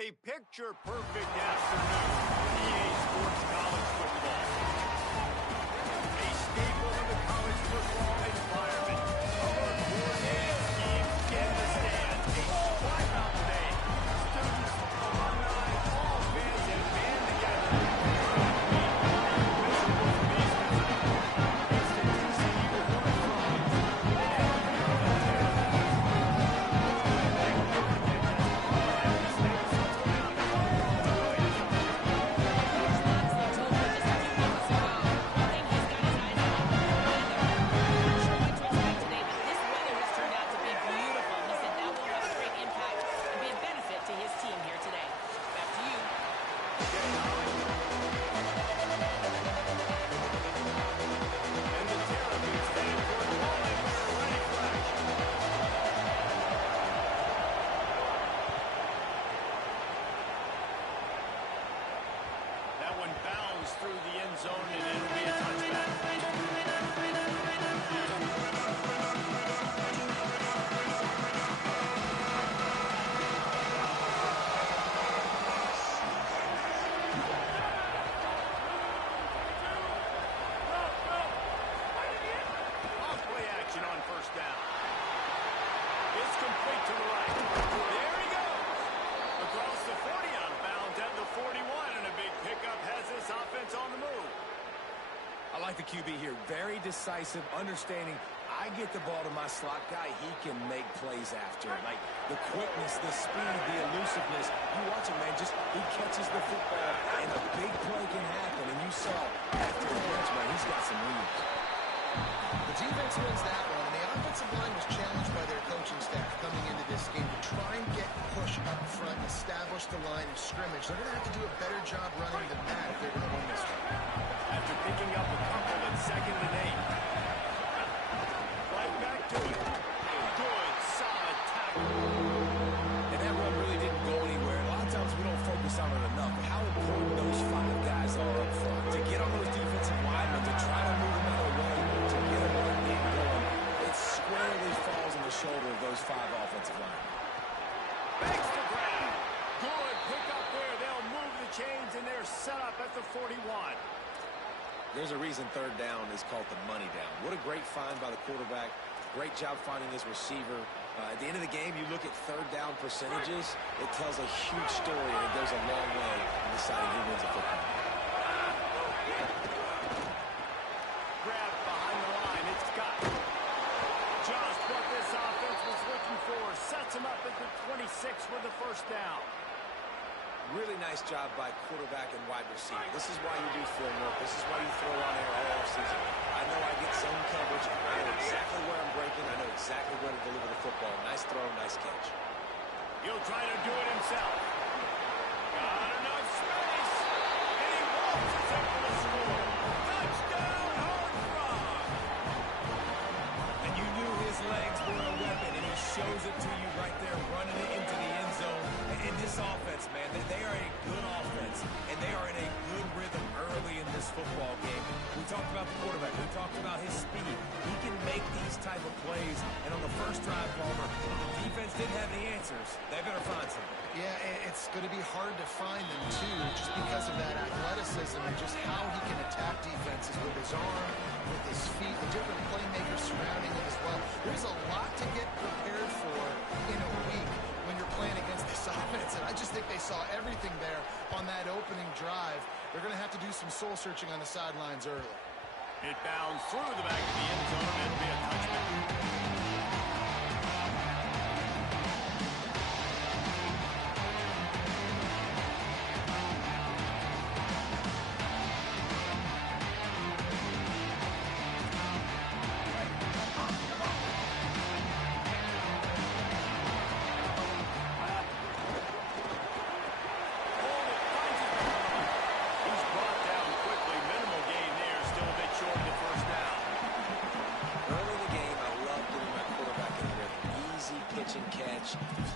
A picture-perfect afternoon for EA Sports College Football. A staple of the college football environment. Color-coordinated teams in the stands. A swipe-out day. Students, alumni, all fans have band together. It's the TCU Hornets. Through the end zone, and it'll be a touchback. Play action on first down. It's complete to the right. There he goes. Across the 40, out of bounds at the 41, and a big pickup has this offense on the move. I like the QB here. Very decisive, understanding I get the ball to my slot guy, he can make plays after. Like the quickness, the speed, the elusiveness. You watch him, man, just he catches the football and a big play can happen. And you saw after the catch, man, he's got some moves. The defense wins that one, and the offensive line was challenged by their coaching staff coming into this game to try and get push up front and establish the line of scrimmage. They're going to have to do a better job running than that if they're going to win this one. After picking up a couple at 2nd and 8. Right back to it. Good, solid tackle. And that run really didn't go anywhere. A lot of times we don't focus on it enough. But how important those 5 guys are up front. To get on those defensive linemen, to try to move them out of the way, to get them on the going. It squarely falls on the shoulder of those 5 offensive linemen. Makes the grab. Good pick up there. They'll move the chains, and they're set up at the 41. There's a reason 3rd down is called the money down. What a great find by the quarterback. Great job finding his receiver. At the end of the game, you look at 3rd down percentages. It tells a huge story, and it goes a long way in deciding who wins a football. Grab behind the line. It's got just what this offense was looking for. Sets him up at the 26 with the 1st down. Really nice job by quarterback and wide receiver. This is why you do film work. This is why you throw on air all offseason. I know I get zone coverage. I know exactly where I'm breaking. I know exactly where to deliver the football. Nice throw, nice catch. He'll try to do it himself. Got enough space. And he waltzes in for the score. Touchdown, Hard Rock. And you knew his legs were a weapon, and he shows it to you right there, running it into the end zone. And this offense, man, they are a good offense, and they are in a good rhythm early in this football game. We talked about the quarterback. We talked about his speed. He can make these type of plays, and on the first drive, Palmer, the defense didn't have any answers. They better find something. Yeah, it's going to be hard to find them, too, just because of that athleticism and just how he can attack defenses with his arm, with his feet, the different playmakers surrounding him as well. There's a lot to get prepared for in a week when you're playing against this offense, and I just think they saw everything there on that opening drive. They're going to have to do some soul-searching on the sidelines early. It bounds through the back of the end zone, and it'll be a touchback.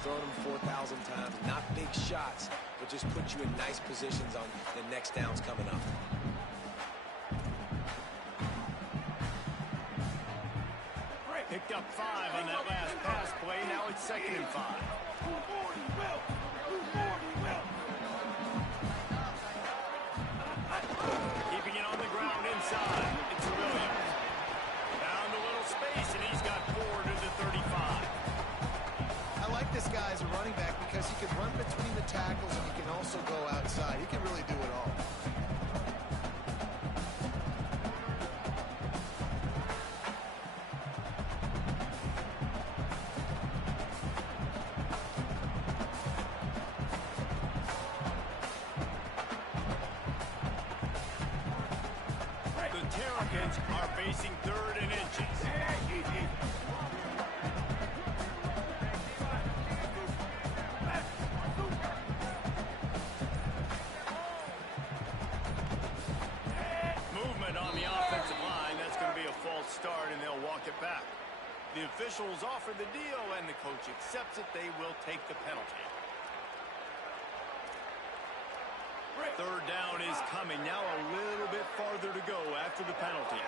Thrown them 4,000 times, not big shots, but just put you in nice positions on the next downs coming up. Picked up 5 on that last pass play. Now it's 2nd and 5. Falcons are facing 3rd and inches. Movement on the offensive line. That's going to be a false start, and they'll walk it back. The officials offer the deal, and the coach accepts it. They will take the penalty. 3rd down is coming. Now a little bit farther to go after the penalty.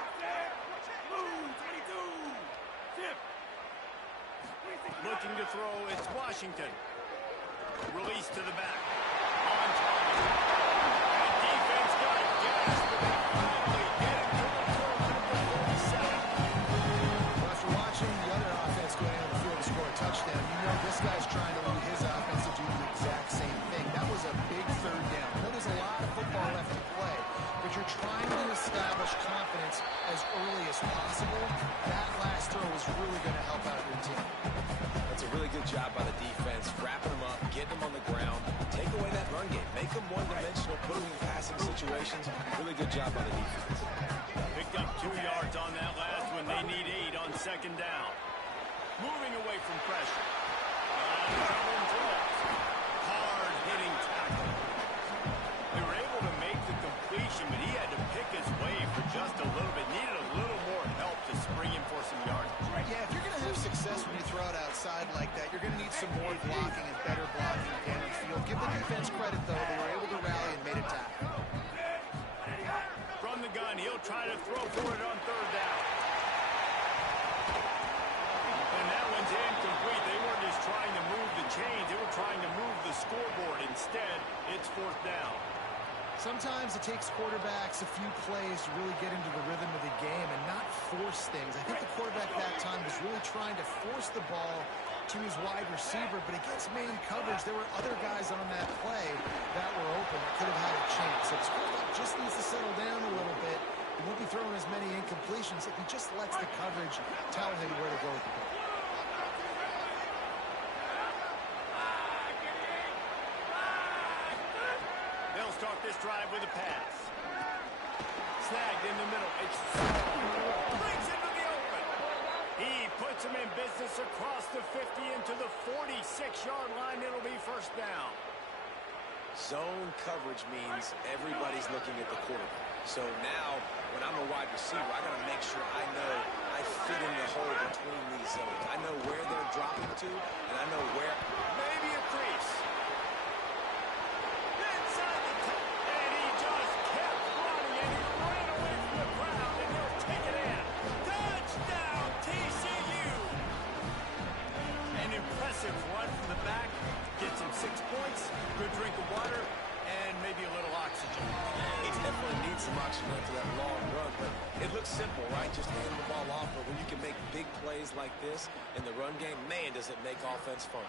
Looking to throw, it's Washington. Release to the back. On target. And defense got it gashed, but they finally get him to the 47. Well, after watching the other offense go down the field to score a touchdown, you know this guy's trying to lead his offense to do the exact same thing. That was a big 3rd down. I know there's a lot of football left to play, but you're trying to establish confidence as early as possible. That last throw is really going to help out your team. That's a really good job by the defense, wrapping them up, getting them on the ground, take away that run game, make them one-dimensional, put them in passing situations. Really good job by the defense. Picked up 2 yards on that last one. They need 8 on 2nd down. Moving away from pressure. Hard-hitting tackle. They were able to make the completion, but he had to pick his way for just a little bit. Needed a little more help to spring him for some yards. Yeah, if you're going to have success when you throw it outside like that, you're going to need some more blocking and better blocking downfield. Give the defense credit, though. They were able to rally and made a tackle. From the gun, he'll try to throw for it on 3rd down. And that one's incomplete. They weren't just trying to move the chains. They were trying to move the scoreboard. Instead, it's 4th down. Sometimes it takes quarterbacks a few plays to really get into the rhythm of the game and not force things. I think the quarterback that time was really trying to force the ball to his wide receiver, but against man coverage, there were other guys on that play that were open that could have had a chance. So this quarterback just needs to settle down a little bit. He won't be throwing as many incompletions if he just lets the coverage tell him where to go with the ball. Start this drive with a pass. Snagged in the middle. It's brings into the open. He puts him in business across the 50 into the 46-yard line. It'll be 1st down. Zone coverage means everybody's looking at the quarterback. So now, when I'm a wide receiver, I got to make sure I know I fit in the hole between these zones. I know where they're dropping to, and I know where. Maybe a crease. Run from the back, gets him 6 points, good drink of water, and maybe a little oxygen. He definitely needs some oxygen after that long run, but it looks simple, right? Just hand the ball off, but when you can make big plays like this in the run game, man, does it make offense fun.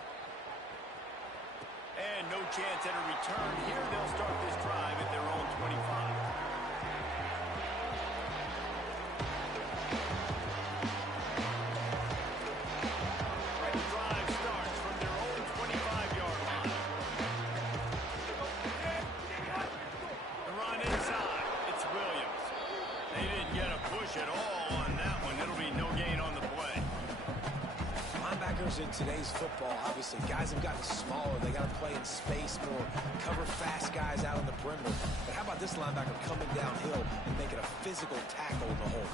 And no chance at a return here. They'll start this drive at their own 25. At all on that one. It'll be no gain on the play. Linebackers in today's football, obviously, guys have gotten smaller. They got to play in space more, cover fast guys out on the perimeter. But how about this linebacker coming downhill and making a physical tackle in the hole?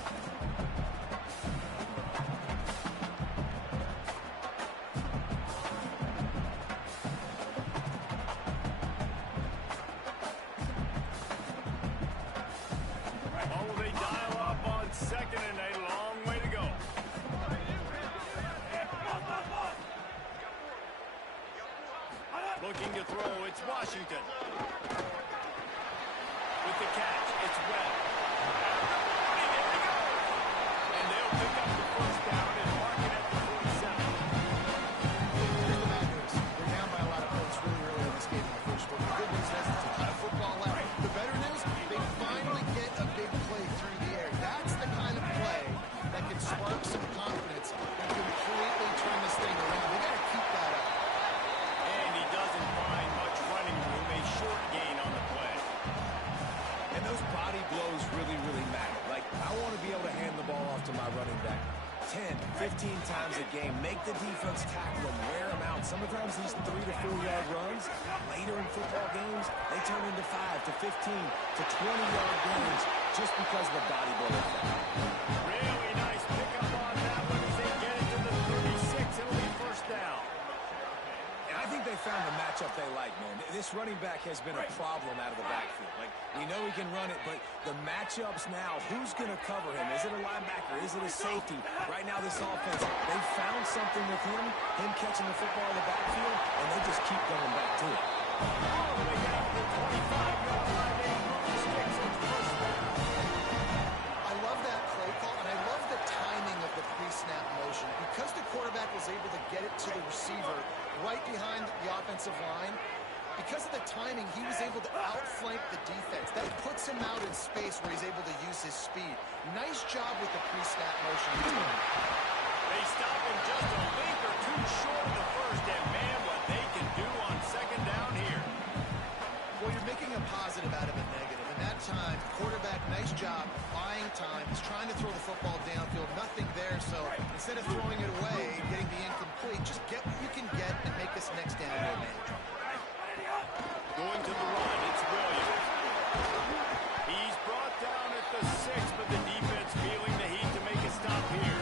Looking to throw, it's Washington. With the catch, it's Webb. There he goes. And they'll pick up the 1st down and mark it at the 47. Here's the bad news. They're down by a lot of points really early in this game in the 1st quarter. The good news is there's a lot of football left. The better news, they finally get a big play through the air. That's the kind of play that can spark some confidence and completely turn this thing around. They got to keep that up. And he doesn't find much running room. A short gain on the play. And those body blows really, really matter. Like, I want to to my running back. 10, 15 times a game. Make the defense tackle them, wear them out. Sometimes these 3 to 4 yard runs, later in football games, they turn into 5 to 15 to 20-yard games just because of the body blow effect. Really nice pickup on that one as they get it to the 36. It'll be first down. And I think they found the matchup they like, man. This running back has been a problem out of the backfield. Like, we know he can run it, but the matchups now, who's going to cover him? Is it a linebacker? Is it a safety? Right now, this offense, they found something with him catching the football in the backfield, and they just keep going back to it. All the way down to the 25-yard line. They move the sticks. It's first down. I love that play call, and I love the timing of the pre-snap motion. Because the quarterback was able to get it to the receiver right behind the offensive line, because of the timing, he was able to outflank the defense. That puts him out in space where he's able to use his speed. Nice job with the pre-snap motion. They stop him just a link or two short of the first, and man, what they can do on second down here. Well, you're making a positive out of a negative. In that time, quarterback, nice job, buying time. He's trying to throw the football downfield. Nothing there, so instead of throwing it away, getting the incomplete, just get what you can get and make this next down more manageable. Going to the run, it's Williams. He's brought down at the 6, but the defense feeling the heat to make a stop here.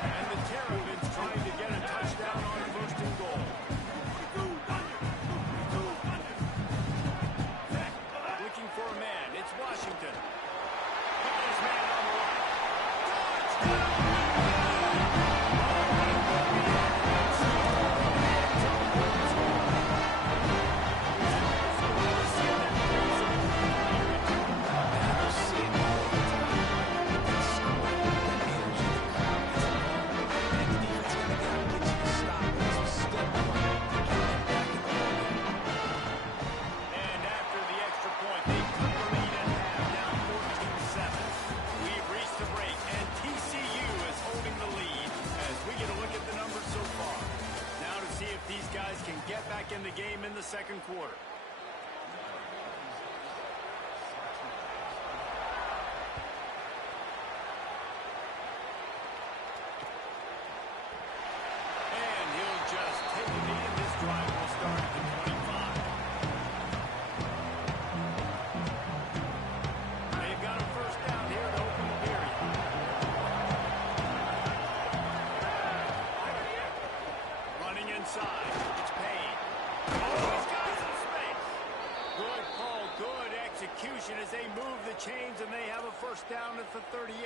And the Terrapins trying to get a touchdown on first and goal. Looking for a man, it's Washington. Got his man on the line. Touchdown! In the game in the second quarter. And he'll just take a knee, and this drive will start at the 25. They've got a first down here to open the period. Running inside. It's Payne. He's got some space. Good call, good execution as they move the chains, and they have a first down at the 38.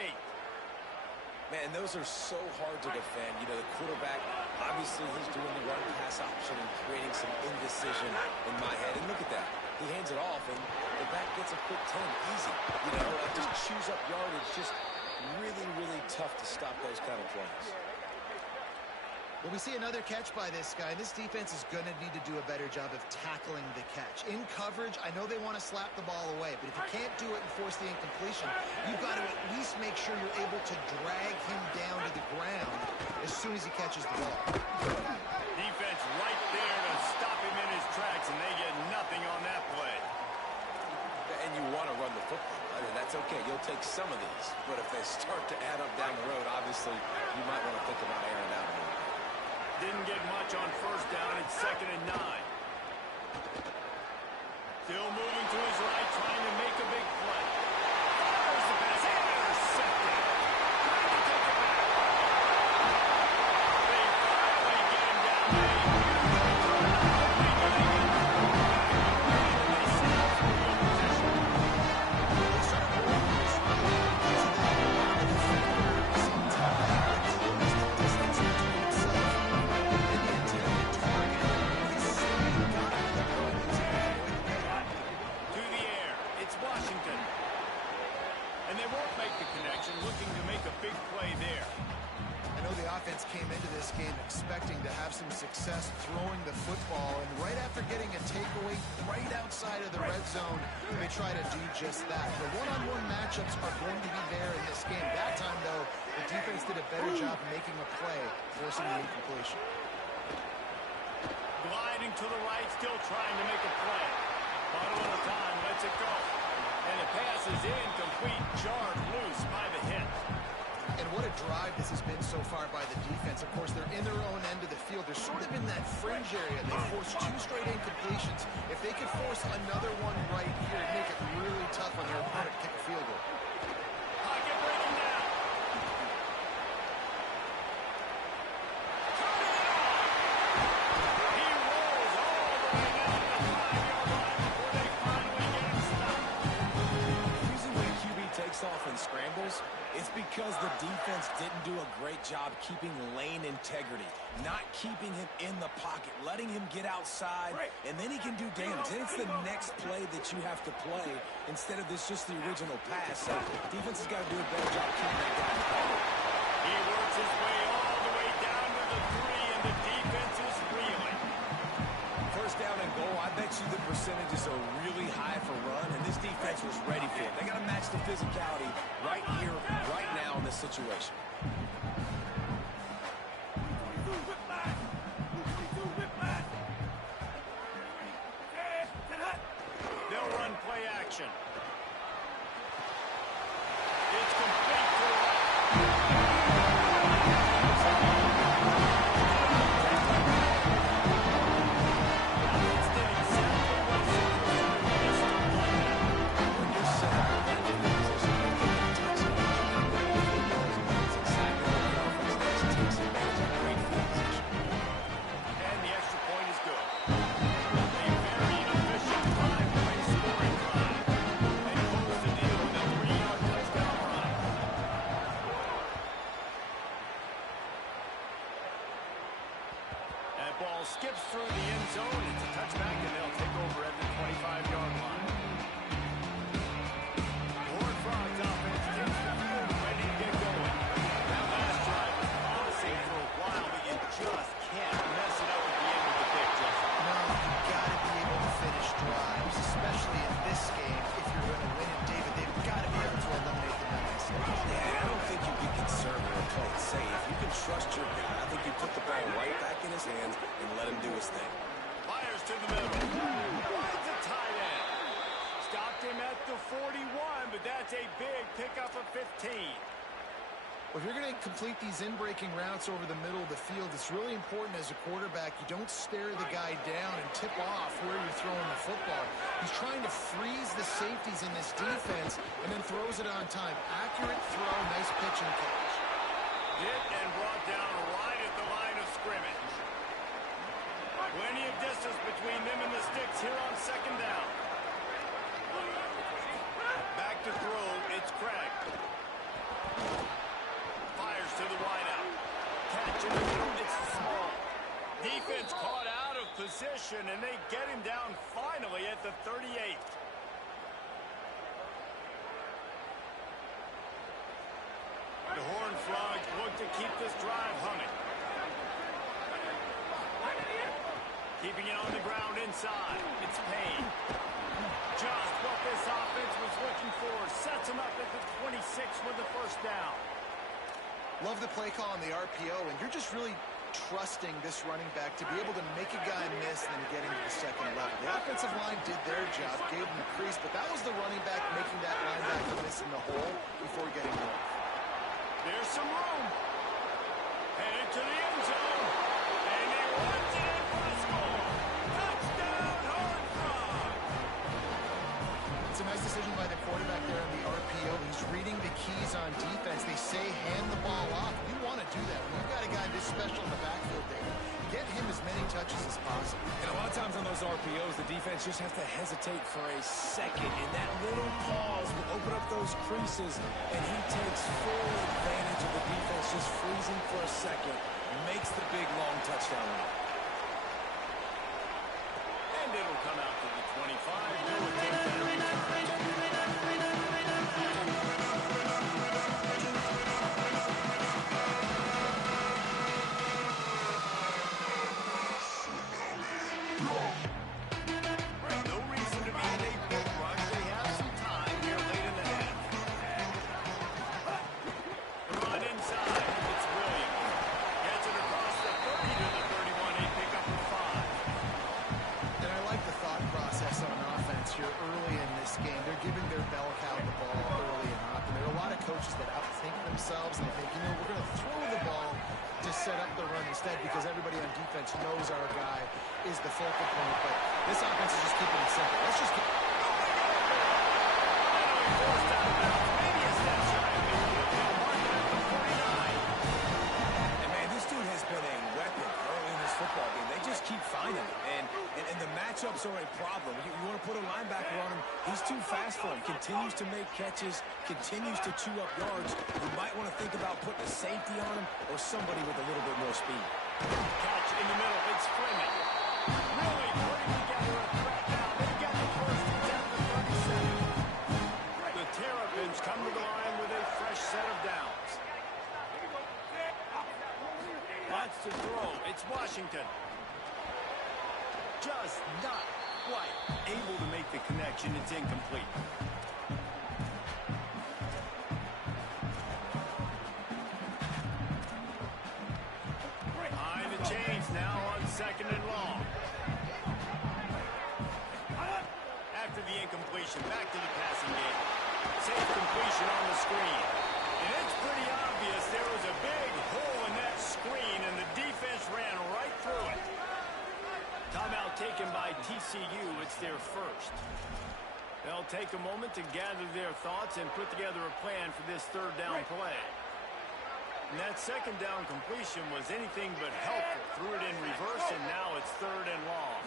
Man, those are so hard to defend. You know, the quarterback, obviously he's doing the run-pass option and creating some indecision in my head. And look at that. He hands it off, and the back gets a quick 10. Easy. You know, just chews up yardage. Just really, really tough to stop those kind of plays. Well, we see another catch by this guy. This defense is going to need to do a better job of tackling the catch. In coverage, I know they want to slap the ball away, but if you can't do it and force the incompletion, you've got to at least make sure you're able to drag him down to the ground as soon as he catches the ball. Defense right there to stop him in his tracks, and they get nothing on that play. And you want to run the football. I mean, that's okay. You'll take some of these. But if they start to add up down the road, obviously, you might want to think about airing it out a little bit. Didn't get much on first down. It's 2nd and 9. Still moving to his right, trying to make a big play. Fires the pass, intercepted. Trying to take it back. They finally get him down. They set up for field position. They started rolling this run because of that. The defender sometimes closed the distance between himself and the intended target. His speed got him to the point that he was able to avoid the play. To the air, it's Washington. And they won't make the connection, looking to make a big play there. I know the offense came into this game expecting to have some success throwing the football, and right after getting a takeaway right outside of the red zone, they try to do just that. The one-on-one matchups are going to be there in this game. That time, though, the defense did a better job making a play, forcing the incompletion. Gliding to the right, still trying to make a play. Bottle at a time, lets it go. pass is incomplete, jarred loose by the hit. And what a drive this has been so far by the defense. Of course, they're in their own end of the field. They're sort of in that fringe area. They forced 2 straight incompletions. If they could force another one right here, it'd make it really tough on their opponent to kick a field goal. Pocket breaking down. He rolls all the way down to the 5-yard line before they finally get him stopped. Usually when a QB takes off and scrambles, it's because the defense didn't do a great job keeping lane integrity, not keeping him in the pocket, letting him get outside, and then he can do damage. Then it's the next play that you have to play instead of this just the original pass. So defense has got to do a better job keeping that guy in the pocket. He works his way all the way down to the 3, and the defense is reeling. First down and goal, I bet you the percentages are really high for run, and this defense was ready for it. They got to match the physicality right here, right now in this situation. They'll run play action. It's complete to the right. And the extra point is good. A very efficient 5-point scoring drive. And close the deal with a 3-yard touchdown run. That ball skips through the end zone. It's a touchback, and they'll take over at the 25-yard line. Horned Frogs offense takes the field, ready to get going. That last drive was promising for a while, but you just can't mess it up at the end of the pick, Justin. No, you've got to be able to finish drives, especially in this game. If you're going to win it, David, they've got to be able to eliminate the 9 mistakes. Yeah, I don't think you can conservative or play it safe. You can trust your guy. I think you put the ball right back in his hands and let him do his thing. Fires to the middle. Finds a tight end. Stopped him at the 41, but that's a big pickup of 15. Well, if you're going to complete these in-breaking routes over the middle of the field, it's really important as a quarterback you don't stare the guy down and tip off where you're throwing the football. He's trying to freeze the safeties in this defense and then throws it on time. Accurate throw, nice pitch and catch. Hit and brought down right at the line of scrimmage. Plenty of distance between them and the sticks here on second down. Back to throw, it's Craig. Fires to the wideout. Catch in the middle, it's small. Defense caught out of position, and they get him down finally at the 38th. The Horned Frogs look to keep this drive humming. Keeping it on the ground inside. It's Payne. Just what this offense was looking for. Sets him up at the 26 with the first down. Love the play call on the RPO, and you're just really trusting this running back to be able to make a guy miss and then get into the second level. The offensive line did their job, gave him a crease, but that was the running back making that linebacker miss in the hole before getting north. There's some room. Headed to the end zone. And he runs it in for a score. Touchdown, Horned Frogs. It's a nice decision by the quarterback there on the RPO. He's reading the keys on defense. They say hand the ball off. You want to do that. When you've got a guy this special in the backfield there, get him as many touches as possible. And a lot of times on those RPOs, the defense just has to hesitate for a second, and that little pause will open up those creases, and he takes full advantage of the defense just freezing for a second, makes the big, long touchdown run. And it'll come out to the 25. No attempt at a return. No reason to be in a big rush. They have some time here late in the half. Run inside. It's Williams. Gets it across the 30 to the 31. A pickup of 5. And I like the thought process on offense here early in this game. They're giving their bell cow themselves, and they think, you know, we're going to throw the ball to set up the run instead because everybody on defense knows our guy is the focal point. But this offense is just keeping it simple. Let's just keep... Maybe a step shy of midfield. He'll mark it at the 49. And man, this dude has been a weapon early in this football game. They just keep finding him, and the matchups are a problem. You want to put a linebacker on him, he's too fast for him. Continues to make catches, continues to chew up yards. You might want to think about putting a safety on him or somebody with a little bit more speed. Catch in the middle. It's Freeman. Really putting together a threat now. They get the first down to 37. The Terrapins come to the line with a fresh set of downs. Wants to throw. It's Washington. Just not quite able to make the connection. It's incomplete. Behind the chains now on second and long. After the incompletion, back to the passing game. Safe completion on the screen. And it's pretty obvious there was a big hole in that screen, and the defense ran right through it. Timeout taken by TCU. It's their first. They'll take a moment to gather their thoughts and put together a plan for this third down play. And that second down completion was anything but helpful. Threw it in reverse, and now it's third and long.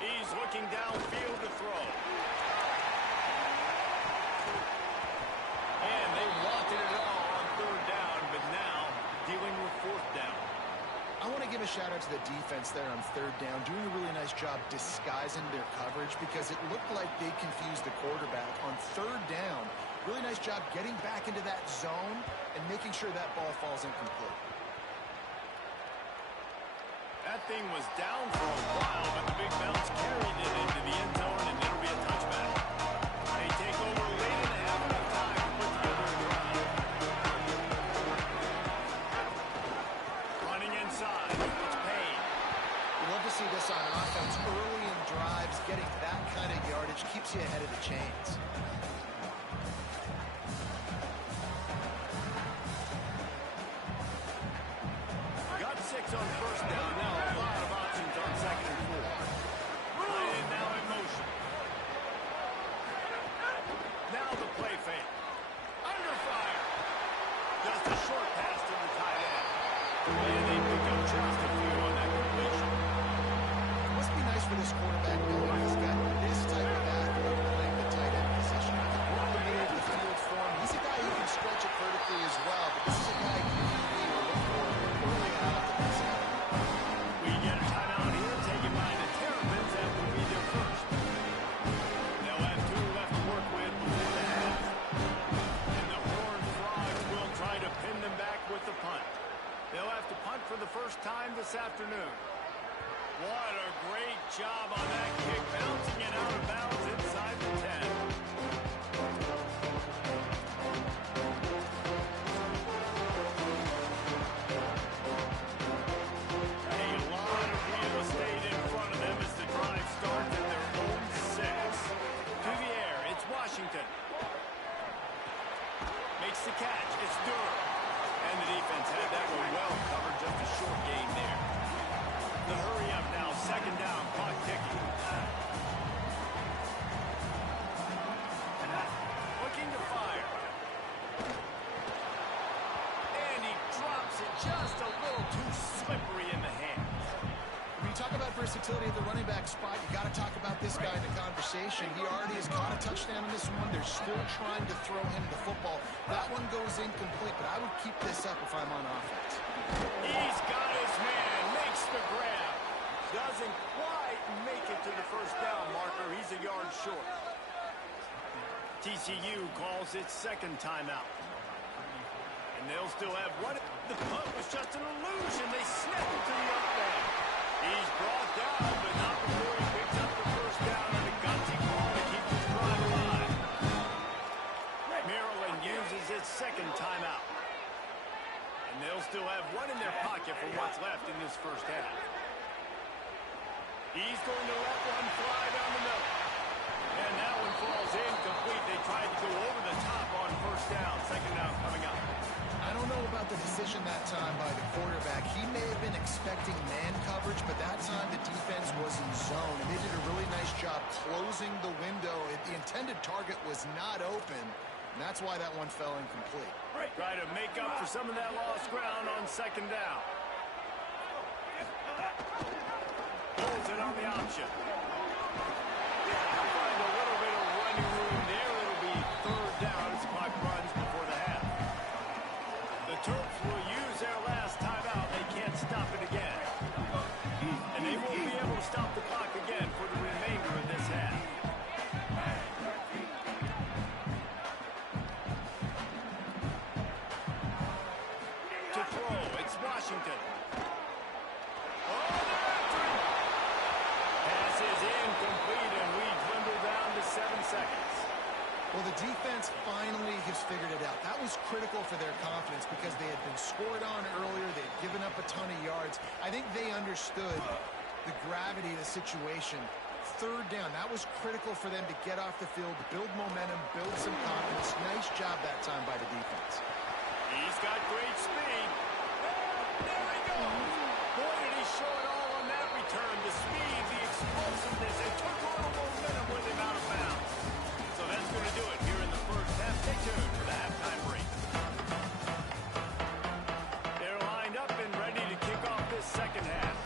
He's looking downfield to throw. And they wanted it all on third down, but now dealing with fourth down. I want to give a shout out to the defense there on third down, doing a really nice job disguising their coverage because it looked like they confused the quarterback on third down. Really nice job getting back into that zone and making sure that ball falls incomplete. That thing was down for a while, but the big bounce carried it into the end zone, and it'll be a touchback. They take over late and have enough time to put together a drive. Running inside. It's Payne. We love to see this on offense early in drives. Getting that kind of yardage keeps you ahead of the chains. Got 6 on first down. Now a lot of options on second and 4. Play it now in motion. Now the play fake. Under fire. Just a short pass to the tight end. And they pick up just a few on that completion. It must be nice for this quarterback knowing he's got this type of athlete playing the tight end position. We're in the middle of the field for him. He's a guy who can stretch it vertically as well, but this is a guy who we will look for early on in this game. We get a timeout here taken by the Terrapins. That will be their first. They'll have 2 left to work with before the half. And the Horned Frogs will try to pin them back with the punt. They'll have to punt for the first time this afternoon. What a great job on that kick, bouncing it out of bounds inside the 10. A lot of real estate in front of them as the drive starts at their own 6. To the air, it's Washington. Makes the catch, it's Durham. And the defense had that one well covered, just a short gain there. The hurry up now, second down, clock ticking. Looking to fire. And he drops it just a little too slippery in the hands. When you talk about versatility at the running back spot, you got to talk about this guy in the conversation. He already has caught a touchdown in this one. They're still trying to throw him the football. That one goes incomplete, but I would keep this up if I'm on offense. He's got his man, makes the grab. Doesn't quite make it to the first down marker. He's a yard short. TCU calls its second timeout. And they'll still have one. The punt was just an illusion. They snapped it to the up end. He's brought down, but not before he picks up the first down on a gutsy call to keep this drive alive. Maryland uses its second timeout. And they'll still have one in their pocket for what's left in this first half. He's going to let one fly down the middle. And that one falls incomplete. They tried to go over the top on first down. Second down coming up. expecting man coverage, but that time the defense was in zone, and they did a really nice job closing the window. The intended target was not open, and that's why that one fell incomplete. Try to make up for some of that lost ground on second down. Holds it on the option. Find a little bit of running room there. It'll be third down as the clock runs before the half. The Terps will use their last timeout. They can't stop it again. And they won't be able to stop the clock again for the remainder of this half. To throw, it's Washington. Is incomplete, and we dwindle down to 7 seconds. Well, the defense finally has figured it out. That was critical for their confidence because they had been scored on earlier. They had given up a ton of yards. I think they understood the gravity of the situation. Third down, that was critical for them to get off the field, build momentum, build some confidence. Nice job that time by the defense. He's got great speed. There he goes. Boy, did he show it all on that return. The speed, the explosiveness. It took a little momentum with him out of bounds. So that's going to do it here in the first half. Stay tuned for the halftime break. They're lined up and ready to kick off this second half.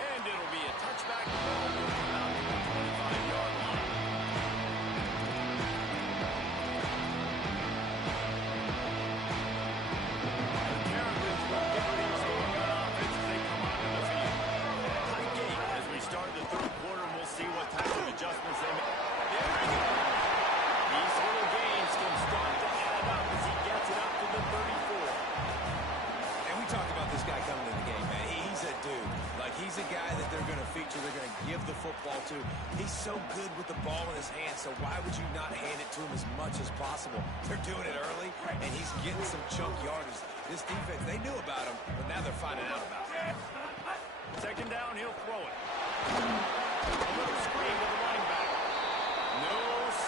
And it'll be a touchback ball about the 25-yard line. Start the third quarter, and we'll see what types of adjustments they make. There we go. These little gains can start to add up as he gets it up to the 34. And we talked about this guy coming in the game, man. He's a dude. Like, he's a guy that they're going to feature, they're going to give the football to. He's so good with the ball in his hands, so why would you not hand it to him as much as possible? They're doing it early, and he's getting some chunk yardage. This defense, they knew about him, but now they're finding out about him. Second down, he'll throw it. A little screen to the running back. No,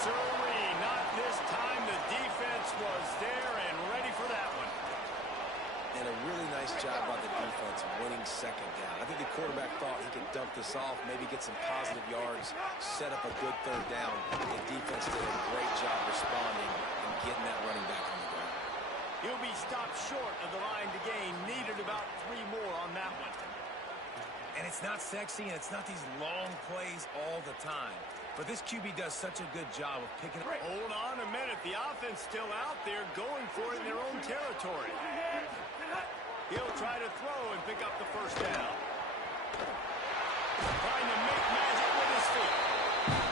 sirree, not this time. The defense was there and ready for that one. And a really nice job by the defense winning second down. I think the quarterback thought he could dump this off, maybe get some positive yards, set up a good third down. The defense did a great job responding and getting that running back on the ground. He'll be stopped short of the line to gain. Needed about 3 more on that one. And it's not sexy, and it's not these long plays all the time. But this QB does such a good job of picking up. Hold on a minute. The offense still out there going for it in their own territory. He'll try to throw and pick up the first down. Trying to make magic with his feet.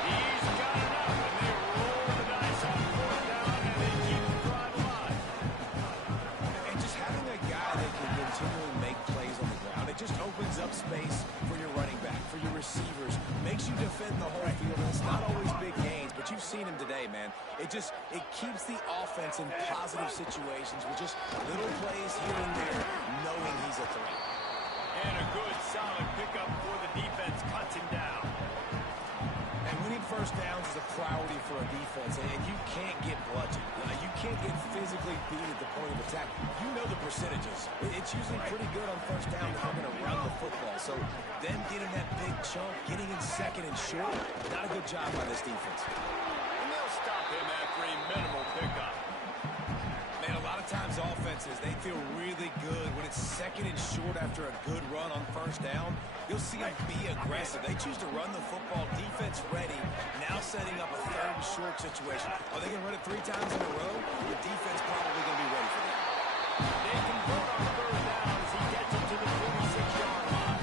He's got it up, and they roll the dice on fourth down, and they keep the drive alive. And just having a guy that can continually make plays on the ground, it just opens up space for your running back, for your receivers, makes you defend the whole field. And it's not always big gains, but you've seen him today, man. It keeps the offense in positive situations with just little plays here and there, knowing he's a threat. And a good, solid pickup for the defense cuts him down. And winning first downs is a priority for a defense, and you can't get bludgeoned. You can't get physically beat at the point of attack. You know the percentages. It's usually pretty good on first down if they're going to run the football. So them getting that big chunk, getting in second and short, not a good job by this defense. And they'll stop him after a minimal pickup. Man, a lot of times offenses, they feel really good when it's second and short after a good run on first down. You'll see them be aggressive. They choose to run the football, defense ready, now setting up a third and short situation. Are they going to run it 3 times in a row? The defense probably going to be ready for that. They convert on third down as he gets it to the 46-yard line.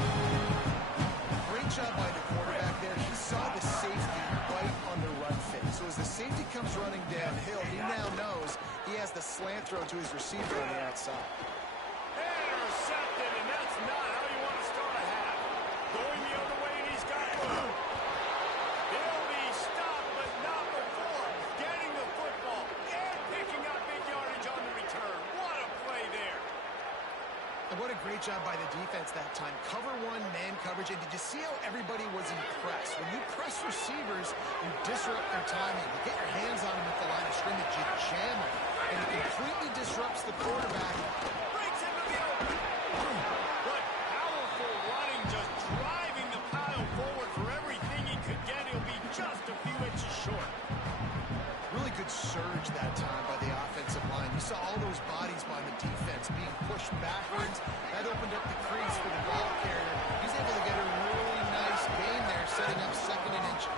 Great job by the quarterback there. He saw the safety right on the run fake. So as the safety comes running downhill, he now knows he has the slant throw to his receiver on the outside. Intercepted, and that's not how you want to start a half. Going the other way, and he's got room. He'll be stopped, but not before getting the football and picking up big yardage on the return. What a play there. And what a great job by the defense that time. Cover one, man coverage. And did you see how everybody was impressed? When you press receivers, you disrupt their timing. You get your hands on them at the line of scrimmage, you jam them. And it completely disrupts the quarterback. Breaks into the open. What powerful running, just driving the pile forward for everything he could get. He'll be just a few inches short. Really good surge that time by the offensive line. You saw all those bodies by the defense being pushed backwards. That opened up the crease for the ball carrier. He's able to get a really nice gain there, setting up 2nd and inches.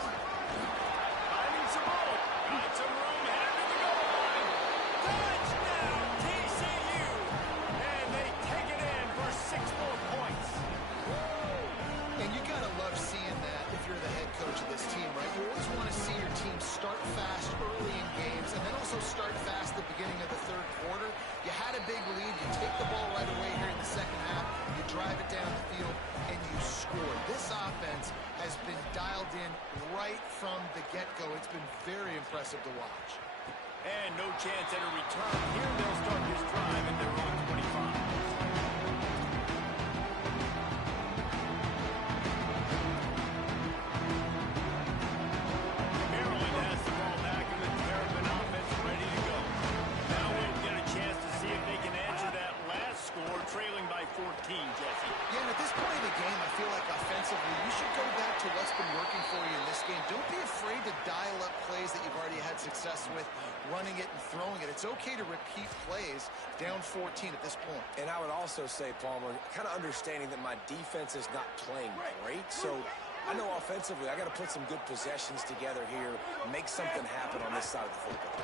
Finding some room. Got some room, headed to the goal line. Touchdown, TCU. And they take it in for 6 more points. And you gotta love seeing that if you're the head coach of this team, right? You always want to see your team start fast early in games and then also start fast at the beginning of the 3rd quarter. You had a big lead, you take the ball right away here in the 2nd half, you drive it down the field, and you score. This offense has been dialed in right from the get-go. It's been very impressive to watch. And no chance at a return. Here they'll start this drive at their own 25. Maryland has the ball back in the Terrapin offense ready to go. Now we'll get a chance to see if they can answer that last score, trailing by 14, Jesse. Yeah, and at this point in the game, I feel like offensively, you should go back to what's been working for you in this game. Don't be afraid to dial up plays that you've already had success with, running it and throwing it. It's okay to repeat plays down 14 at this point. And I would also say, Palmer, kind of understanding that my defense is not playing great, so I know offensively I got to put some good possessions together here, make something happen on this side of the football.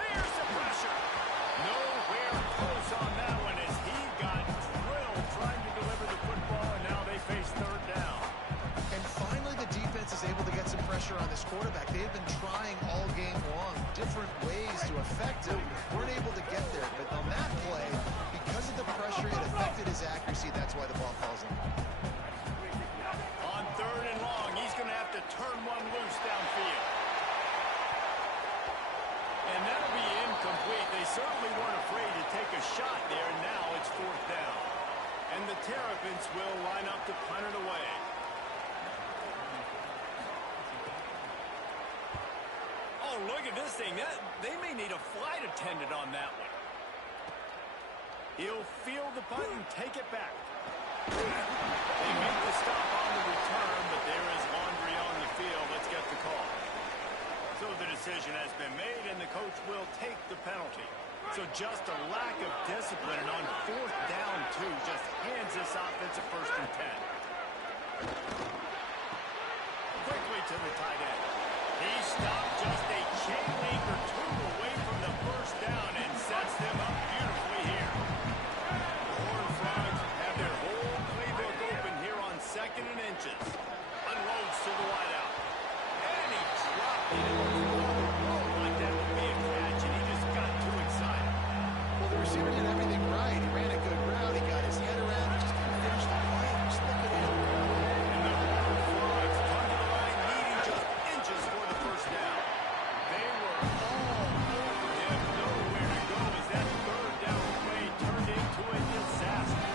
Here's the pressure. Nowhere close on that one as he got drilled trying to deliver the football, and now they face 3rd down. And finally, the defense is able to get some pressure on this quarterback. They've been trying all game long, different ways to affect him. Weren't able to get there, but on that play, because of the pressure, it affected his accuracy. That's why the ball falls in. On 3rd and long, he's going to have to turn one loose downfield. And that'll be incomplete. They certainly weren't afraid to take a shot there, and now it's 4th down. And the Terrapins will line up to punt it away. Oh, look at this thing. They may need a flight attendant on that one. He'll field the punt and take it back. They make the stop on the return, but there is laundry on the field. Let's get the call. So the decision has been made, and the coach will take the penalty. So just a lack of discipline, and on 4th down, too, just hands this offense a 1st and 10. Quickly to the tight end. He stopped just a chain link or 2 away from the 1st down and sets them up beautifully here. The Horned Frogs have their whole playbook open here on 2nd and inches. Unloads to the wideout. And he dropped it. Like that would be a catch, and he just got too excited. Well, the receiver did everything right. He ran a good route. He got his head around. He just couldn't finish the play. Just look at him. And the Horned Frogs come to the line, needing just inches for the 1st down. They were all over him, nowhere to go as that 3rd down play turned into a disaster.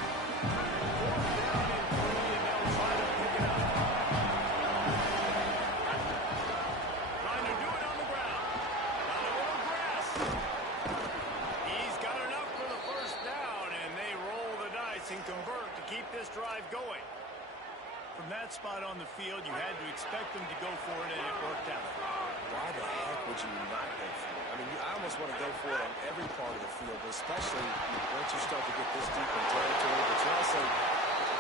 4th down and 3, and they'll try to pick it up. Trying to do it on the ground. Got a little grass. He's got enough for the 1st down, and they roll the dice and convert to keep this drive going. From that spot on the field, you had to expect them to go for it, and it worked out. Why the heck would you not go for it? I mean, I almost want to go for it on every part of the field, but especially once you start to get this deep in territory. But you also,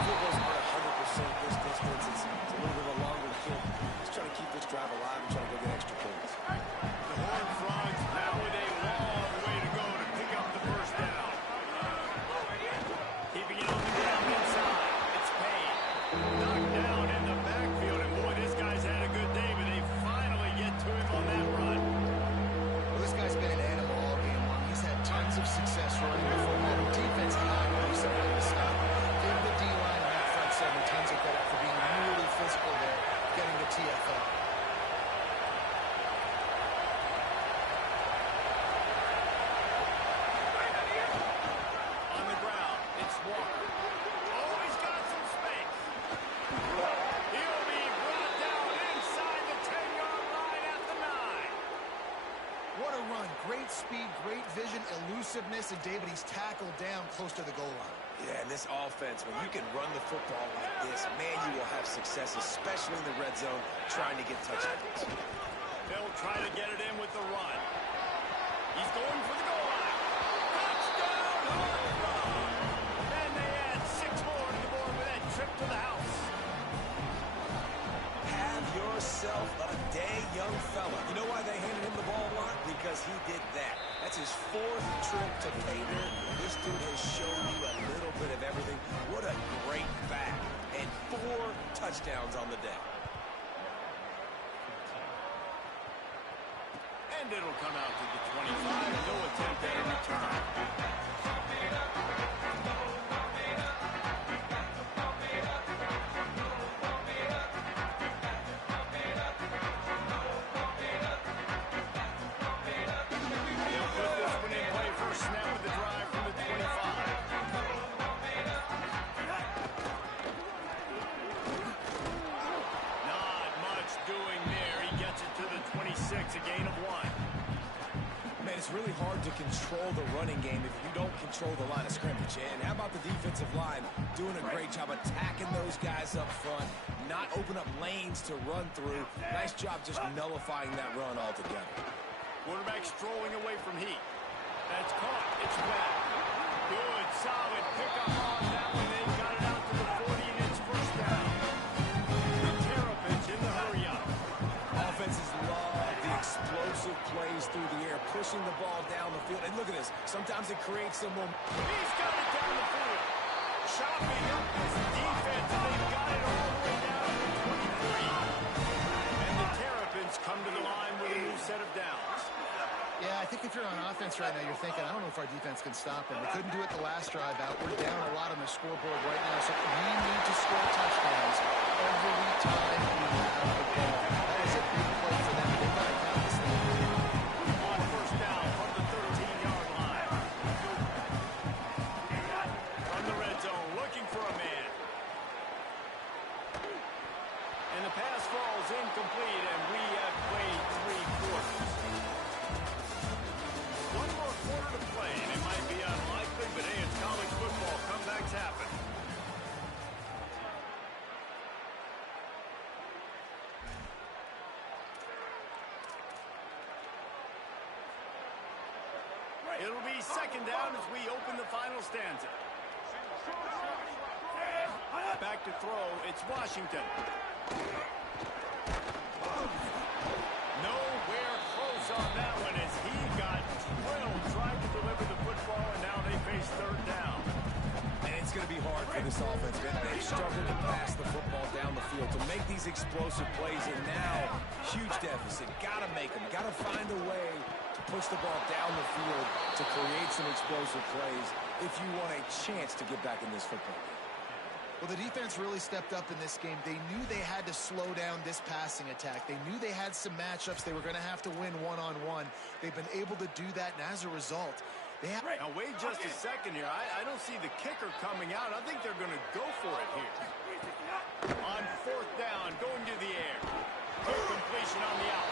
field goals aren't 100% this distance. It's a little bit of a longer kick. Just trying to keep this drive alive and trying to go get extra points. The Horned Frogs now with a long way to go to pick up the 1st down. Keeping it on the ground inside. It's Payne. Knocked down in the backfield, and boy, this guy's had a good day, but they finally get to him on that run. Well, this guy's been an animal all game long. He's had tons of success running before that. The defense cannot do something to stop him. Give the D-line and that front seven tons of credit for being really physical there, getting the TFL. On the ground, it's great vision, elusiveness, and David, he's tackled down close to the goal line. Yeah, and this offense, when you can run the football like this, man, you will have success, especially in the red zone, trying to get touchdowns. They'll try to get it in with the run. He's going for the goal line. Touchdown, home run! And they add 6 more to the board with that trip to the house. Have yourself a day, young fella. You know why they handed him the ball a lot? Because he did that. That's his 4th trip to pay dirt. This dude has shown you a little bit of everything. What a great back. And 4 touchdowns on the day. And it'll come out to the 25. No attempt at a return. A gain of 1. Man, it's really hard to control the running game if you don't control the line of scrimmage. And how about the defensive line doing a great job attacking those guys up front, not open up lanes to run through. Nice job just nullifying that run altogether. Quarterback strolling away from heat. That's caught. It's back. Good, solid pickup on that one. They got it out to the 40, and it's first down. The Terrapins in the hurry up. Offenses love the explosive plays through the air, pushing the ball down the field. And look at this. Sometimes it creates some momentum. He's got it down the field. Chopping up this defense, and they've got it all the way down to the 23. And the Terrapins come to the line with a new set of downs. Yeah, I think if you're on offense right now, you're thinking, I don't know if our defense can stop them. We couldn't do it the last drive out. We're down a lot on the scoreboard right now, so we need to score touchdowns every time we have the ball. That is a big play for them. They've got to count this thing. On first down from the 13-yard line. From the red zone, looking for a man. And the pass falls incomplete, and we have played 3 quarters. One more quarter to play, and it might be unlikely, but hey, it's college football. Comebacks happen. It'll be second down as we open the final stanza. Back to throw, it's Washington. Nowhere close on that one as he got drilled, tried to deliver the football, and now they face third down. And it's going to be hard for this offense, man. They've struggled to pass the football down the field to make these explosive plays, and now, huge deficit. Got to make them. Got to find a way to push the ball down the field to create some explosive plays if you want a chance to get back in this football game. Well, the defense really stepped up in this game. They knew they had to slow down this passing attack. They knew they had some matchups they were going to have to win one-on-one. They've been able to do that, and as a result, they have... Now, wait just a second here. I don't see the kicker coming out. I think they're going to go for it here. On fourth down, going to the air. Good completion on the out.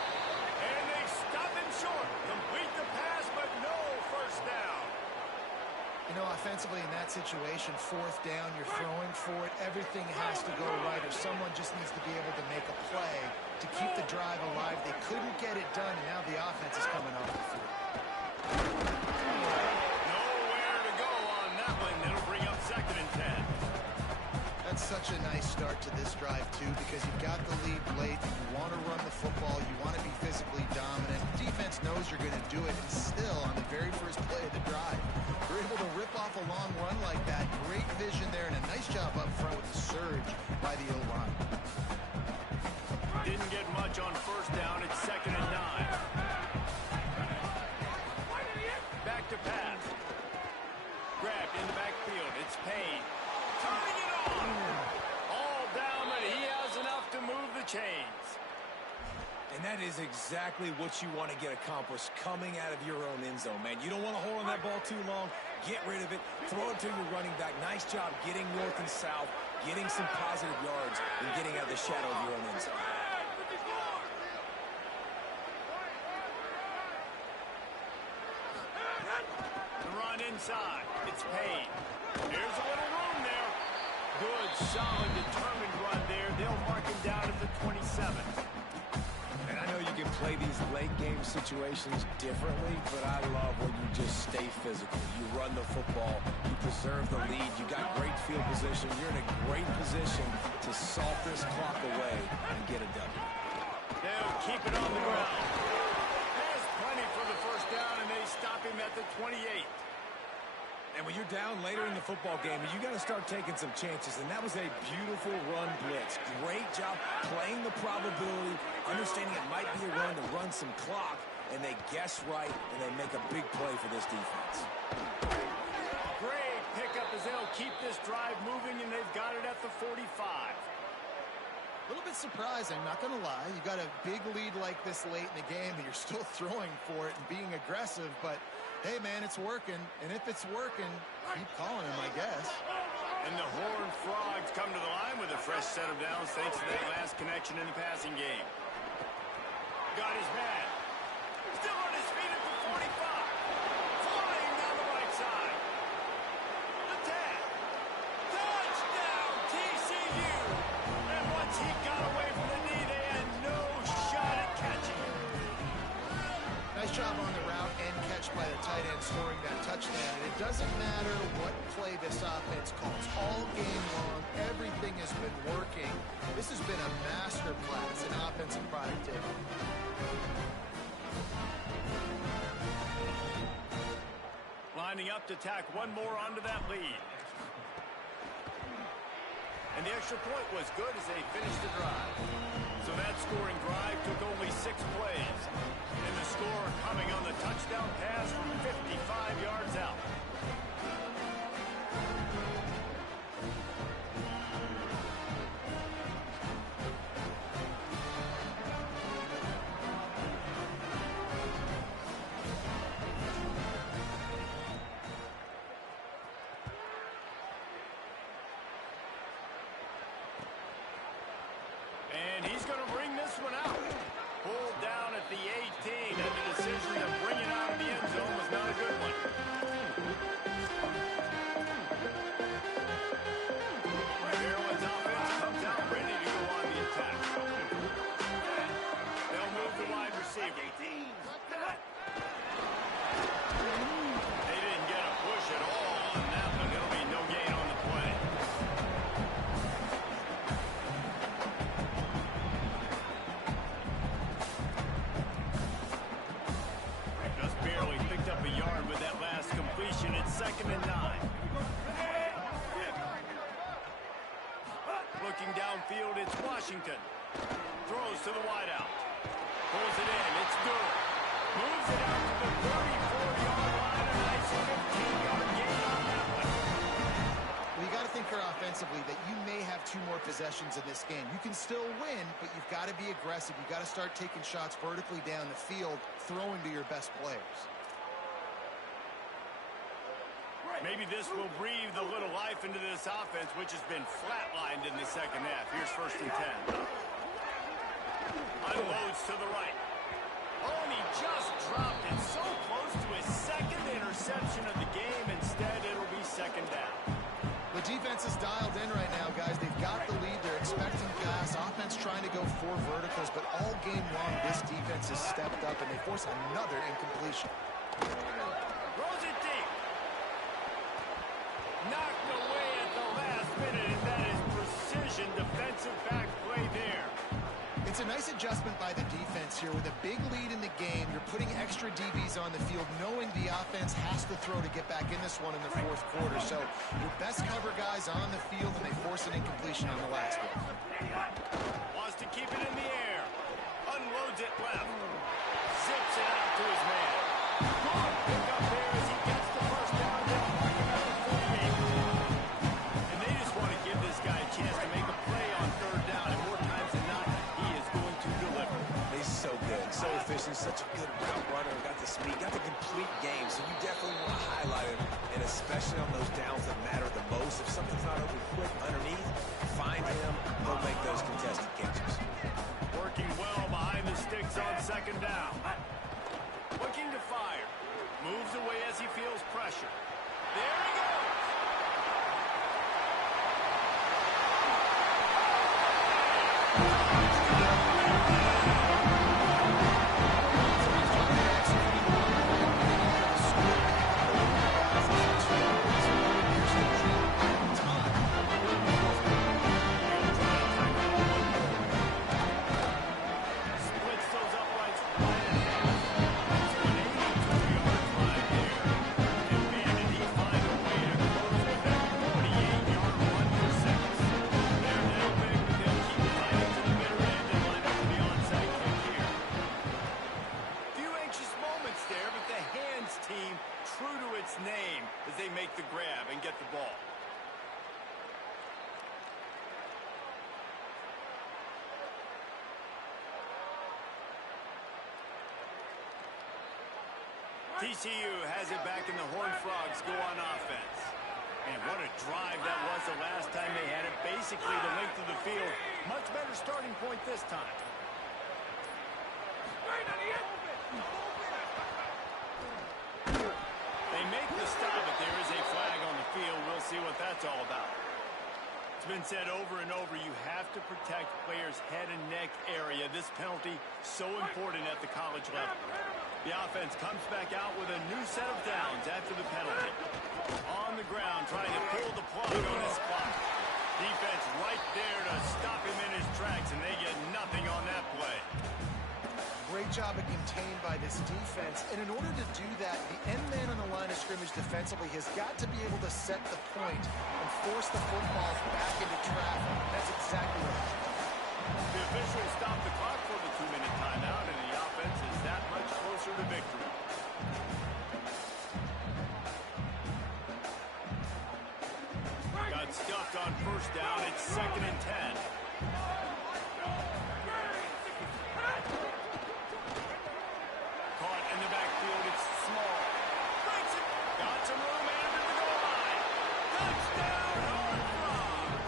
And they stop him short. Complete the pass, but no first down. You know, offensively in that situation, fourth down, you're throwing for it. Everything has to go right, or someone just needs to be able to make a play to keep the drive alive. They couldn't get it done, and now the offense is coming off the field. Nowhere to go on that one. It'll bring up second and 10. That's such a nice start to this drive, too, because you've got the lead late. You want to run the football. You want to be physically dominant. Defense knows you're going to do it, and still, on the very first play of the drive, you're able to rip off a long run like that. Great vision there, and a nice job up front with the surge by the O-line. Didn't get much on first down. It's second and 9. Back to pass. Grabbed in the backfield. It's Payne. Turning it on. All down, but he has enough to move the chains. And that is exactly what you want to get accomplished coming out of your own end zone, man. You don't want to hold on that ball too long. Get rid of it. Throw it to your running back. Nice job getting north and south, getting some positive yards, and getting out of the shadow of your own end zone. pain. Here's a little room there. Good, solid, determined run there. They'll mark him down at the 27. And I know you can play these late game situations differently, but I love when you just stay physical. You run the football, you preserve the lead, you got great field position, you're in a great position to salt this clock away and get a W. They'll keep it on the ground. There's plenty for the first down, and they stop him at the 28. And when you're down later in the football game, you got to start taking some chances. And that was a beautiful run blitz. Great job playing the probability, understanding it might be a run to run some clock, and they guess right, and they make a big play for this defense. Great pickup as they'll keep this drive moving, and they've got it at the 45. A little bit surprising, not going to lie. You got a big lead like this late in the game, and you're still throwing for it and being aggressive, but hey, man, it's working. And if it's working, keep calling him, I guess. And the Horned Frogs come to the line with a fresh set of downs thanks to that last connection in the passing game. Got his man. Still on his feet at the 45. Flying down the right side. The 10. Touchdown, TCU. And once he got away from the knee, they had no shot at catching him. Nice job on the route and catch by the tight end scoring that touchdown. And it doesn't matter what play this offense calls. All game long, everything has been working. This has been a master class in offensive productivity. Lining up to tack one more onto that lead. And the extra point was good as they finished the drive. So that scoring drive took only 6 plays. And the score coming on the touchdown pass from 55 yards out. And he's going to bring this one out. Pulled down at the 18, and the decision to bring it out of the end zone was not a good one. Maryland's offense comes out ready to go on the attack. They'll move the wide receiver. They didn't get a push at all on that one. There'll be no gain on the play. Just barely picked up a yard with that last completion. It's 2nd and 9. Looking downfield, it's Washington. Throws to the wideout. Pulls it in. It's good. Moves it out to the 34-yard line. A nice 15-yard gain on that one. Well, you got to think here offensively that you may have 2 more possessions in this game. You can still win, but you've got to be aggressive. You've got to start taking shots vertically down the field, throwing to your best players. Maybe this will breathe a little life into this offense, which has been flatlined in the second half. Here's 1st and 10. Unloads to the right. Oh, and he just dropped it so close to his 2nd interception of the game. Instead, it'll be 2nd down. The defense is dialed in right now, guys. They've got the lead. They're expecting pass. Offense trying to go 4 verticals, but all game long, this defense has stepped up, and they force another incompletion. Throws it deep. Knocked away at the last minute, and that is precision defensive back play there. It's a nice adjustment by the defense here. With a big lead in the game, you're putting extra DBs on the field, knowing the offense has to throw to get back in this one in the 4th quarter. So your best cover guys on the field, and they force an incompletion on the last one. Wants to keep it in the air. Unloads it left. Zips it out to his man. Good pick up there as he gets the first down. They'll mark him at the 48. And they just want to give this guy a chance to make a play on 3rd down. And more times than not, he is going to deliver. He's so good, so efficient, such a good route runner. Got the speed, got the complete game. So you definitely want to highlight him, and especially on those downs that matter the most. If something's not open quick underneath, find him. He'll make those contested catches. Working well behind the sticks on 2nd down. Looking to fire. Moves away as he feels pressure. There he goes. Splits those uprights right in half. It's an 82-yard drive there. And man, did he find a way to close with that 48-yard run for 6. They're now big, but they'll keep fighting to the bitter end and line up for the onside kick here. Few anxious moments there, but the hands team true to its name as they make the grab and get the ball. TCU has it back and the Horned Frogs go on offense. And what a drive that was the last time they had it. Basically the length of the field. Much better starting point this time. They make the stop, but there is a flag on the field. We'll see what that's all about. It's been said over and over, you have to protect players' head and neck area. This penalty so important at the college level. The offense comes back out with a new set of downs after the penalty. On the ground, trying to pull the plug on this clock. Defense right there to stop him in his tracks, and they get nothing on that play. Great job of contained by this defense. And in order to do that, the end man on the line of scrimmage defensively has got to be able to set the point and force the football back into traffic. That's exactly what happened. The officials stopped the clock for the 2-minute timeout, and the offense is that much closer to victory. Got stuffed on first down. It's 2nd and 10. Caught in the backfield. It's small. Breaks it. Got some room and to the goal line. Touchdown, Horned Frogs.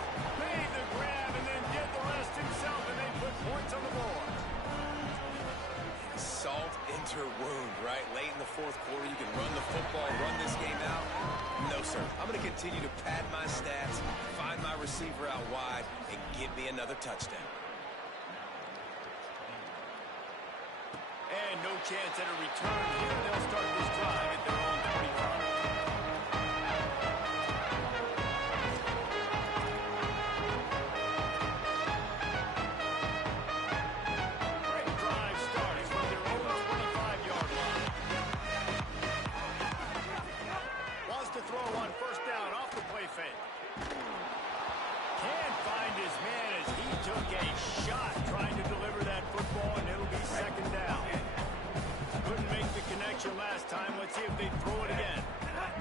Made the grab and then did the rest himself, and they put points on the board. Salt into wound, right? Late in the fourth quarter, you can run the football, run this game out. No, sir. I'm going to continue to pad my stats, find my receiver out wide, and give me another touchdown. And no chance at a return here. They'll start this drive at their own 25. Great drive starts from their own 25-yard line. Wants to throw on first down off the play fake. Can't find his man as he took a shot trying to deliver that football, and it'll be 2nd down. Couldn't make the connection last time. Let's see if they throw it again.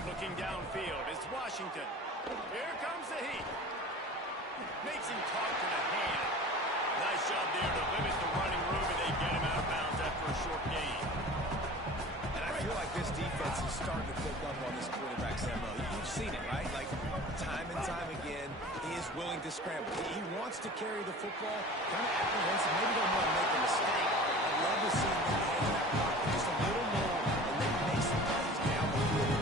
Looking downfield, it's Washington. Here comes the heat. Makes him talk to the hand. Nice job there to limit the running room, and they get him out of bounds after a short gain. And I feel like this defense is starting to pick up on this quarterback's MO. You've seen it, right? Like, time and time again, he is willing to scramble. He wants to carry the football, kind of apprehensive, maybe don't want to make a mistake. I'd love to see him in that pocket just a little more and then make some plays down the field.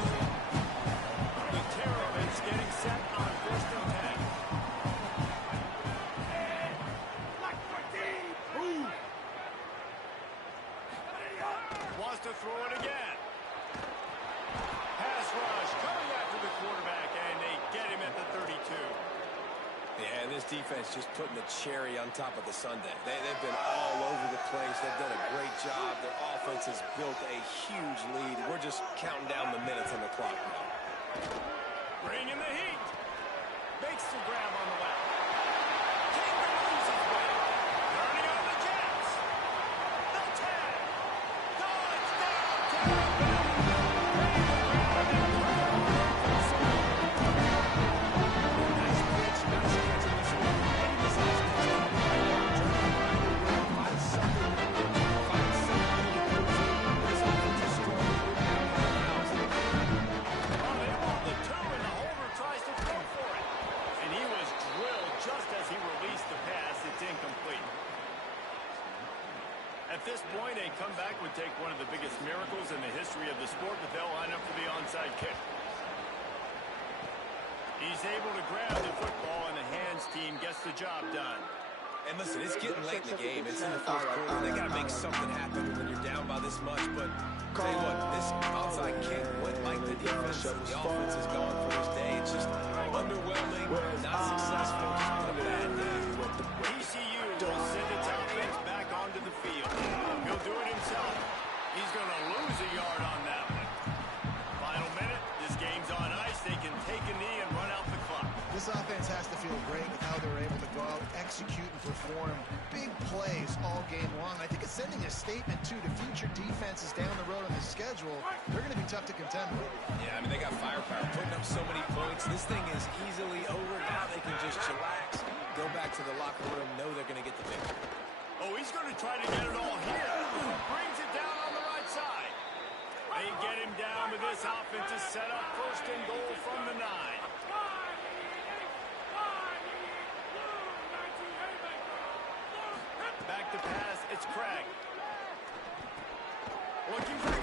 The Terrapins getting set on 1st and 10. Wants to throw it again. Pass rush coming after the quarterback, and they get him at the 32. Yeah, and this defense just putting the cherry on top of the sundae. They've been all over the place. They've done a great job. Their offense has built a huge lead. We're just counting down the minutes on the clock now. Bringing the heat. Makes the grab on the left. Kingdom loses way. Turning on the Jets. The 10. Touchdown, Terrapins. Nice pitch, nice catch in this one. And this is find something to do. Find something to do. This offense is strong. Oh, they want the 2, and the holder tries to throw for it. And he was drilled just as he released the pass. It's incomplete. At this point, a comeback would take one of the biggest miracles in the history of the sport, but they'll line up for the onside kick. He's able to grab the football, and the hands team gets the job done. And listen, it's getting late in the game. It's in the fourth quarter. They got to make something happen when you're down by this much. But tell you what, this onside kick went like the defense. The offense is gone for this day. It's just underwhelming, not successful, just been a bad day. TCU will send its offense back onto the field. He'll do it himself. He's going to lose a yard on that one. Final minute. This game's on ice. They can take a knee and run out the clock. This offense has to feel great with how they're able to go out, execute, and perform big plays all game long. I think it's sending a statement, too, to future defenses down the road on the schedule. They're going to be tough to contend with. Yeah, I mean, they got firepower, putting up so many points. This thing is easily over. Now they can just chillax, go back to the locker room, know they're going to get the victory. Oh, he's going to try to get it all here. Brings it down on the right side. They get him down with this offensive setup. First and goal from the 9. Back to pass. It's Craig. Looking for